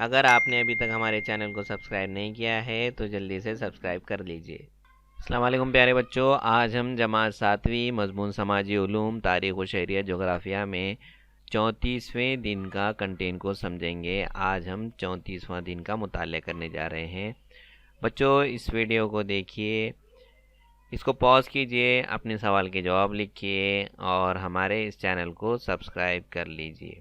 अगर आपने अभी तक हमारे चैनल को सब्सक्राइब नहीं किया है तो जल्दी से सब्सक्राइब कर लीजिए। अस्सलाम वालेकुम प्यारे बच्चों, आज हम जमात 7वीं मज़मून समाजी उलूम तारीख़ व शहरियत जोग्राफ़िया में 34वें दिन का कंटेंट को समझेंगे। आज हम 34वां दिन का मुताल्ला करने जा रहे हैं। बच्चों, इस वीडियो को देखिए, इसको पॉज कीजिए, अपने सवाल के जवाब लिखिए और हमारे इस चैनल को सब्सक्राइब कर लीजिए।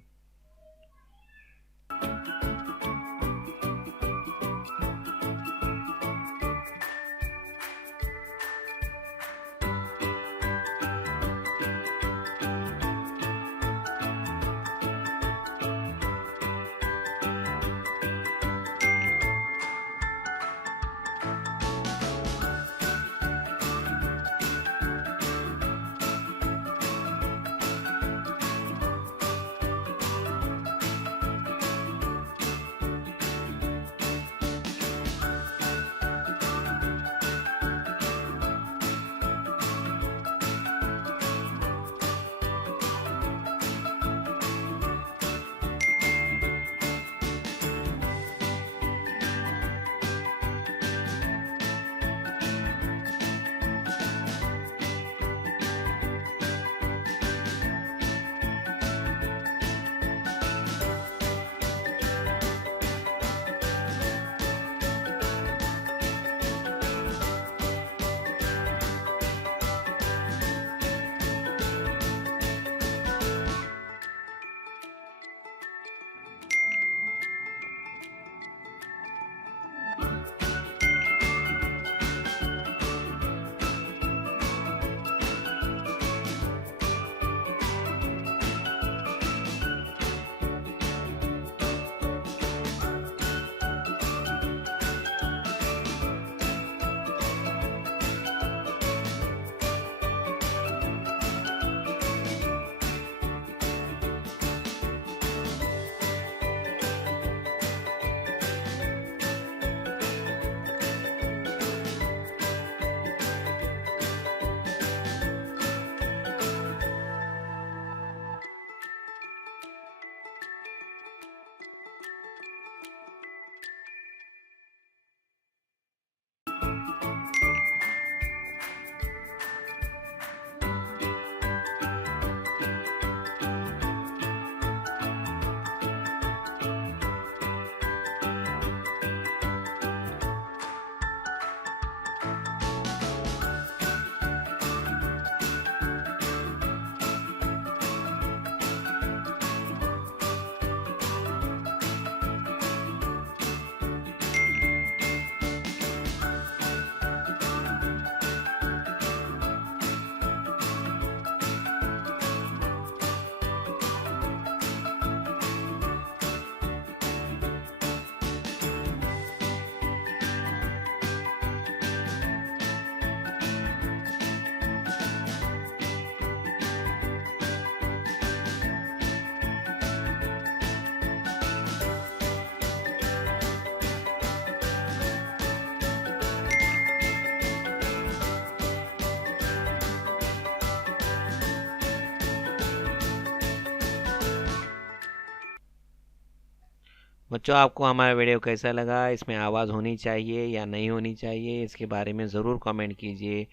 बच्चों, आपको हमारा वीडियो कैसा लगा? इसमें आवाज़ होनी चाहिए या नहीं होनी चाहिए, इसके बारे में ज़रूर कमेंट कीजिए।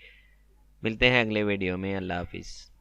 मिलते हैं अगले वीडियो में। अल्लाह हाफिज़।